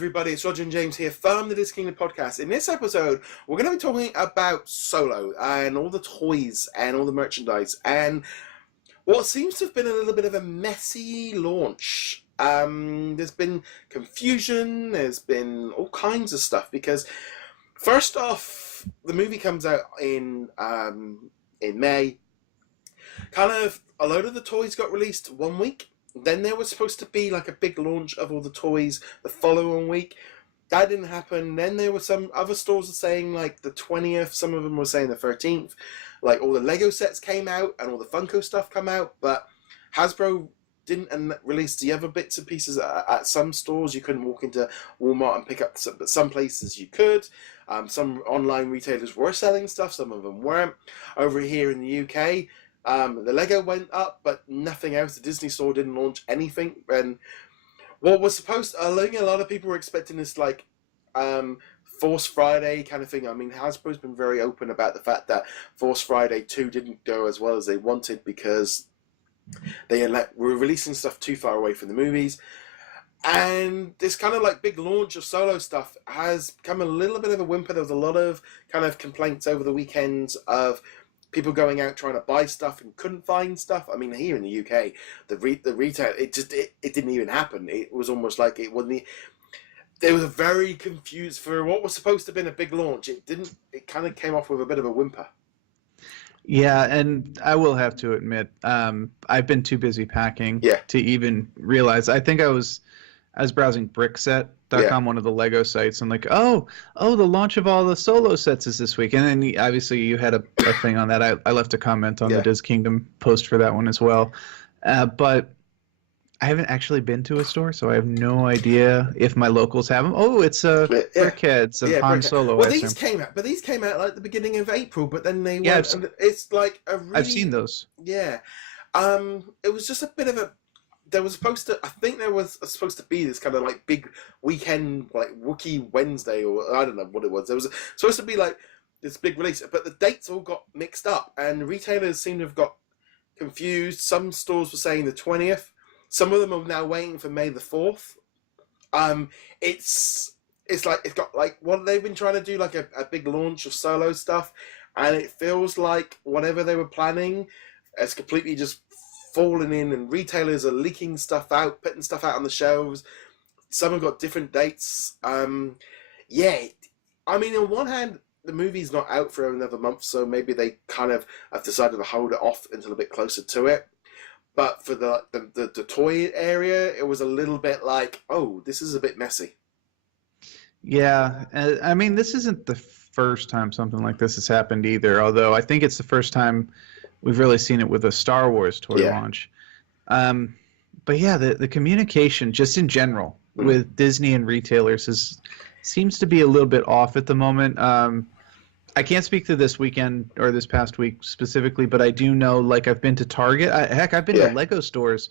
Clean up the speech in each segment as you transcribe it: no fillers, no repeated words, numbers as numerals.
Everybody, it's Roger and James here from the DisKingdom podcast. In this episode, we're going to be talking about Solo and all the toys and all the merchandise and what seems to have been a little bit of a messy launch. There's been confusion, there's been all kinds of stuff because first off, the movie comes out in May. Kind of a load of the toys got released one week. Then there was supposed to be like a big launch of all the toys the following week. That didn't happen. Then there were some other stores saying like the 20th. Some of them were saying the 13th. Like all the Lego sets came out and all the Funko stuff come out. But Hasbro didn't release the other bits and pieces at some stores. You couldn't walk into Walmart and pick up, but some places you could. Some online retailers were selling stuff. Some of them weren't. Over here in the UK, the Lego went up, but nothing else. The Disney store didn't launch anything. And what was supposed to, I think a lot of people were expecting this like Force Friday kind of thing. I mean, Hasbro's been very open about the fact that Force Friday 2 didn't go as well as they wanted because they were releasing stuff too far away from the movies. And this kind of like big launch of Solo stuff has become a little bit of a whimper. There was a lot of kind of complaints over the weekends of people going out trying to buy stuff and couldn't find stuff. I mean, here in the UK, the retail, it didn't even happen. It was almost like it wasn't. They were very confused for what was supposed to have been a big launch. It didn't. It kind of came off with a bit of a whimper. Yeah, and I will have to admit, I've been too busy packing to even realize. I think I was browsing Brickset.com, one of the Lego sites, and like, oh, the launch of all the Solo sets is this week. And then obviously you had a thing on that. I left a comment on the DisKingdom post for that one as well. But I haven't actually been to a store, so I have no idea if my locals have them. Oh, it's Brickheads of Han Solo. Well, these came out like the beginning of April, but then they went, and it's like a really, I've seen those. Yeah. It was just a bit of a. There was supposed to, I think there was supposed to be this kind of like big weekend, like Wookiee Wednesday, or I don't know what it was. There was supposed to be like this big release, but the dates all got mixed up, and retailers seem to have got confused. Some stores were saying the 20th. Some of them are now waiting for May the 4th. It's like it's got like what they've been trying to do, like a big launch of Solo stuff, and it feels like whatever they were planning has completely just falling in, and retailers are leaking stuff out, putting stuff out on the shelves. Some have got different dates. I mean, on one hand, the movie's not out for another month, so maybe they kind of have decided to hold it off until a bit closer to it. But for the toy area, it was a little bit like, oh, this is a bit messy. Yeah, I mean, this isn't the first time something like this has happened either, although I think it's the first time we've really seen it with a Star Wars toy launch. But yeah, the communication just in general with Disney and retailers seems to be a little bit off at the moment. I can't speak to this weekend or this past week specifically, but I do know, like, I've been to Target. I've been to Lego stores,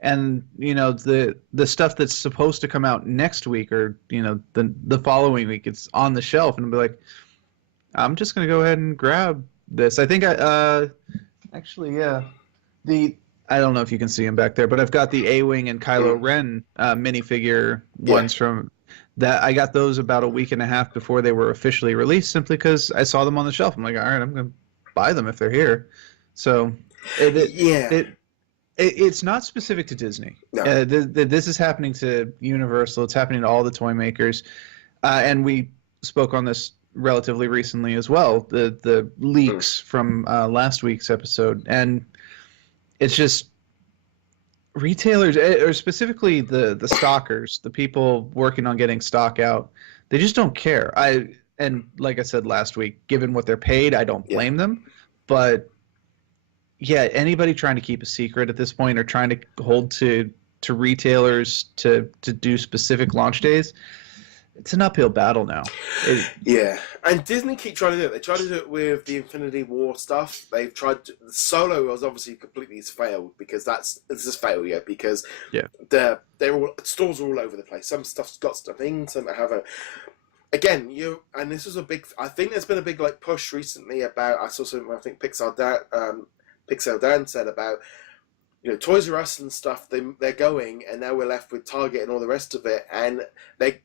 and the stuff that's supposed to come out next week or the following week, it's on the shelf, and I'll be like, I'm just gonna go ahead and grab this. I think actually, I don't know if you can see them back there, but I've got the A-Wing and Kylo Ren minifigure ones from that. I got those about a week and a half before they were officially released, simply because I saw them on the shelf. I'm like, all right, I'm going to buy them if they're here. So, it's not specific to Disney. No. This is happening to Universal. It's happening to all the toy makers. And we spoke on this relatively recently as well, the leaks from last week's episode, and it's just retailers, or specifically the stockers, the people working on getting stock out, they just don't care. And like I said last week, given what they're paid, I don't blame them, but yeah, anybody trying to keep a secret at this point or trying to hold to retailers to do specific launch days, it's an uphill battle now. And Disney keep trying to do it. They tried to do it with the Infinity War stuff. They've tried to, Solo was obviously completely failed because it's a failure because stores are all over the place. Some stuff's got stuff in, some have a. Again, and this was a big. I think there's been a big push recently about. I saw something. I think Pixel Dan said about Toys R Us and stuff, they're going, and now we're left with Target and all the rest of it, and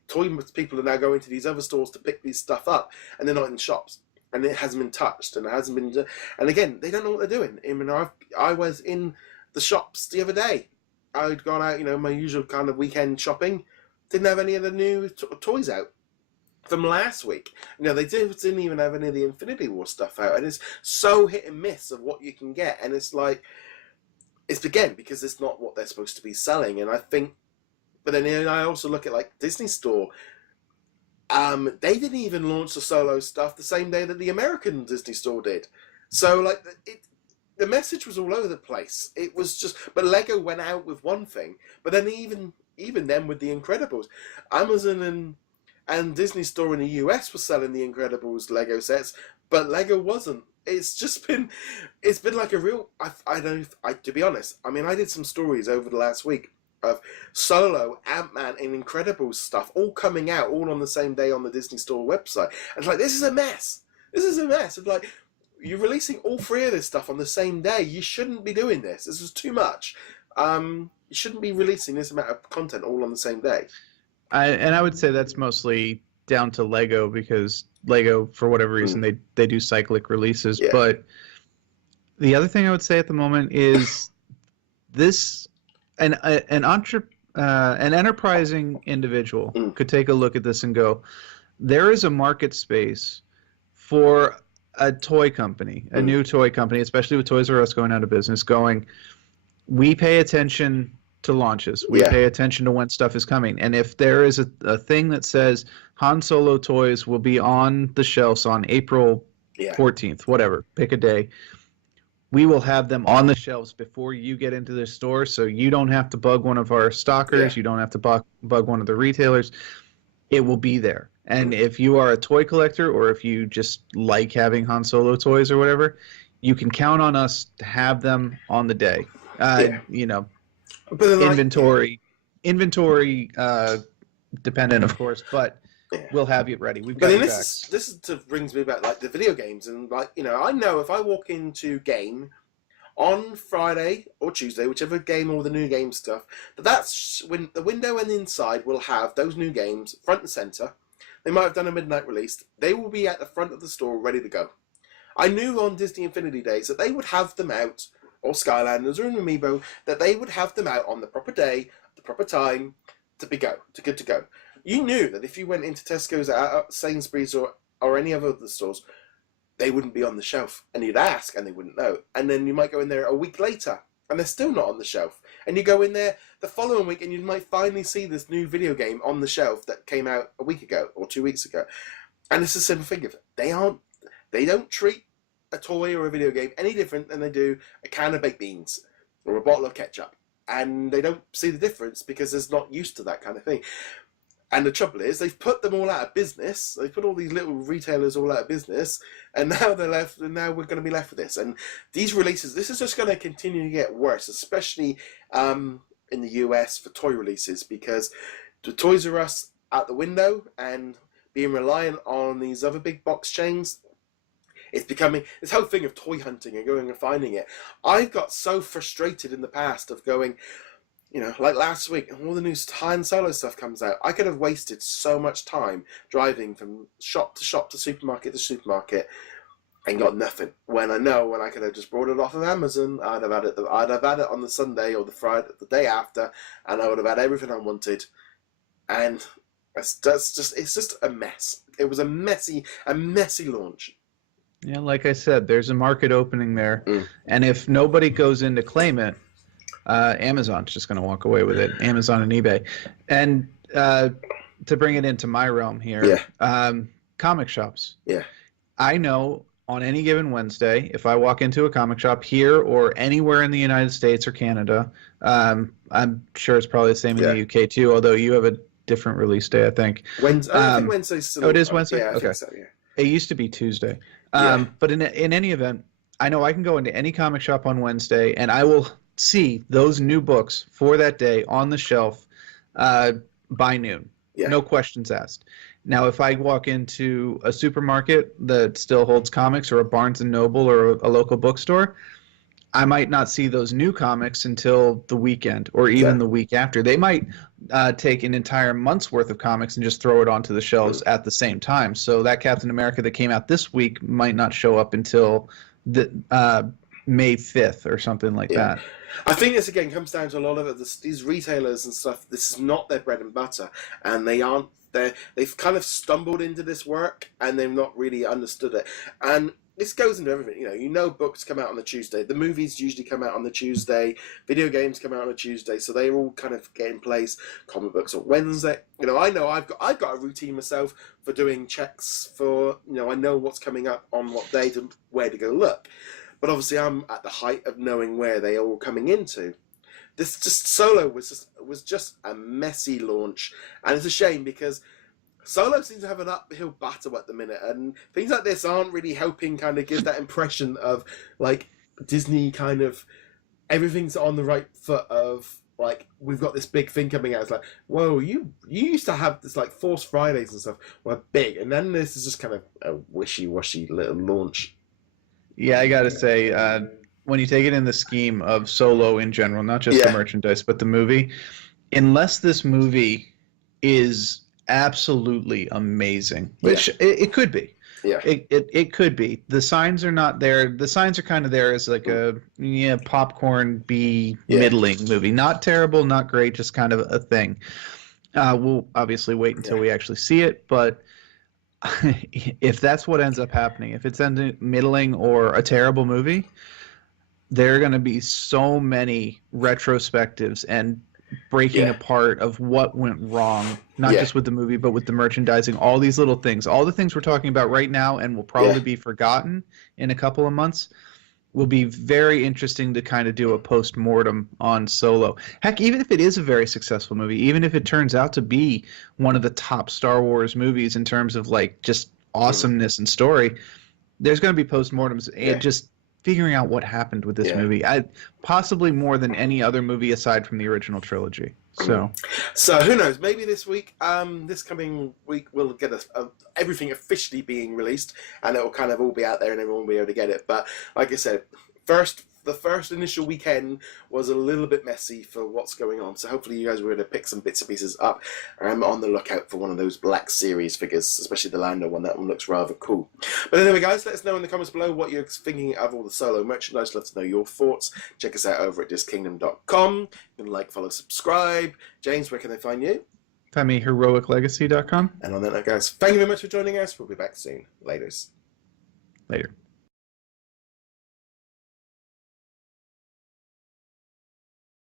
toy people are now going to these other stores to pick these stuff up, and they're not in shops, and it hasn't been touched, and it hasn't been, and again, they don't know what they're doing. I mean, I was in the shops the other day. I'd gone out, my usual kind of weekend shopping, didn't have any of the new toys out from last week. They didn't even have any of the Infinity War stuff out, and it's so hit and miss of what you can get, and it's like, it's again because it's not what they're supposed to be selling, and I think. But then I also look at like Disney Store. They didn't even launch the Solo stuff the same day that the American Disney Store did, so like the message was all over the place. It was just, but Lego went out with one thing, but then even then with the Incredibles, Amazon and Disney Store in the US were selling the Incredibles Lego sets, but Lego wasn't. It's been like a real. To be honest, I mean, I did some stories over the last week of Solo, Ant-Man, and Incredibles stuff all coming out all on the same day on the Disney Store website. And it's like, this is a mess. This is a mess. It's like, you're releasing all three of this stuff on the same day. You shouldn't be doing this. This is too much. You shouldn't be releasing this amount of content all on the same day. I would say that's mostly down to Lego, because Lego, for whatever reason, they do cyclic releases. Yeah. But the other thing I would say at the moment is this: an enterprising individual could take a look at this and go, there is a market space for a toy company, a new toy company, especially with Toys R Us going out of business, we pay attention to launches. We pay attention to when stuff is coming. And if there is a thing that says Han Solo toys will be on the shelves on April 14th, whatever, pick a day, we will have them on the shelves before you get into the store, so you don't have to bug one of our stockers, you don't have to bug one of the retailers. It will be there. And if you are a toy collector, or if you just like having Han Solo toys or whatever, you can count on us to have them on the day. But inventory dependent, of course, but we'll have you ready. We've got your backs. This brings me back, like the video games, and like I know if I walk into game on Friday or Tuesday, whichever game or the new game stuff, that's when the window and the inside will have those new games front and center. They might have done a midnight release. They will be at the front of the store ready to go. I knew on Disney Infinity Days that they would have them out, or Skylanders or an Amiibo, that they would have them out on the proper day, the proper time, good to go. You knew that if you went into Tesco's, Sainsbury's, or any other of the stores, they wouldn't be on the shelf. And you'd ask, and they wouldn't know. And then you might go in there a week later, and they're still not on the shelf. And you go in there the following week, and you might finally see this new video game on the shelf that came out a week ago or 2 weeks ago. And it's a simple thing of they don't treat a toy or a video game any different than they do a can of baked beans or a bottle of ketchup. And they don't see the difference because they're not used to that kind of thing. And the trouble is, they've put them all out of business. They've put all these little retailers all out of business, and now they're left. And now we're going to be left with this. And these releases, this is just going to continue to get worse, especially in the US for toy releases, because the Toys R Us out the window and being reliant on these other big box chains. It's becoming this whole thing of toy hunting and going and finding it. I've got so frustrated in the past of going, like last week, all the new Han Solo stuff comes out. I could have wasted so much time driving from shop to shop to supermarket to supermarket and got nothing. When I could have just brought it off of Amazon, I'd have had it on the Sunday or the Friday, the day after, and I would have had everything I wanted. And it's just a mess. It was a messy launch. Yeah, like I said, there's a market opening there, and if nobody goes in to claim it, Amazon's just going to walk away with it. Amazon and eBay. And to bring it into my realm here, comic shops. Yeah, I know on any given Wednesday, if I walk into a comic shop here or anywhere in the United States or Canada, I'm sure it's probably the same in the UK too, although you have a different release day, I think. I think Wednesday's still. Oh, it is Wednesday? Yeah, I okay. think so, yeah. It used to be Tuesday. But in any event, I know I can go into any comic shop on Wednesday and I will see those new books for that day on the shelf by noon. Yeah. No questions asked. Now, if I walk into a supermarket that still holds comics or a Barnes & Noble or a local bookstore, I might not see those new comics until the weekend or even the week after. They might take an entire month's worth of comics and just throw it onto the shelves at the same time. So that Captain America that came out this week might not show up until the May 5th or something like that. I think this again comes down to a lot of it. These retailers and stuff. This is not their bread and butter, and they've kind of stumbled into this work and they've not really understood it. And this goes into everything. You know, books come out on the Tuesday. The movies usually come out on the Tuesday. Video games come out on a Tuesday. So they all kind of get in place. Comic books on Wednesday. I know I've got a routine myself for doing checks for. I know what's coming up on what date and where to go look. But obviously, I'm at the height of knowing where they are all coming into. This Solo was just a messy launch, and it's a shame because Solo seems to have an uphill battle at the minute, and things like this aren't really helping kind of give that impression of like Disney kind of everything's on the right foot of like we've got this big thing coming out. It's like, whoa, you used to have this like Force Fridays and stuff were big, and then this is just kind of a wishy-washy little launch. Yeah, I gotta say, when you take it in the scheme of Solo in general, not just the merchandise, but the movie, unless this movie is absolutely amazing, which it could be. Yeah. It could be. The signs are not there. The signs are kind of there as like a popcorn B middling movie. Not terrible, not great, just kind of a thing. We'll obviously wait until we actually see it, but if that's what ends up happening, if it's middling or a terrible movie, there are going to be so many retrospectives and breaking apart of what went wrong, not just with the movie, but with the merchandising, all these little things, all the things we're talking about right now and will probably be forgotten in a couple of months, will be very interesting to kind of do a post-mortem on Solo. Heck, even if it is a very successful movie, even if it turns out to be one of the top Star Wars movies in terms of like just awesomeness and story, there's going to be post-mortems and just figuring out what happened with this movie. Possibly more than any other movie aside from the original trilogy. So who knows? Maybe this week, this coming week, we'll get everything officially being released, and it will kind of all be out there, and everyone will be able to get it. But like I said, the first initial weekend was a little bit messy for what's going on. So hopefully you guys were able to pick some bits and pieces up. I'm on the lookout for one of those Black Series figures, especially the Lando one. That one looks rather cool. But anyway, guys, let us know in the comments below what you're thinking of all the Solo merchandise. Let us know your thoughts. Check us out over at DisKingdom.com. You can like, follow, subscribe. James, where can they find you? Find me heroiclegacy.com. And on that note, guys, thank you very much for joining us. We'll be back soon. Later.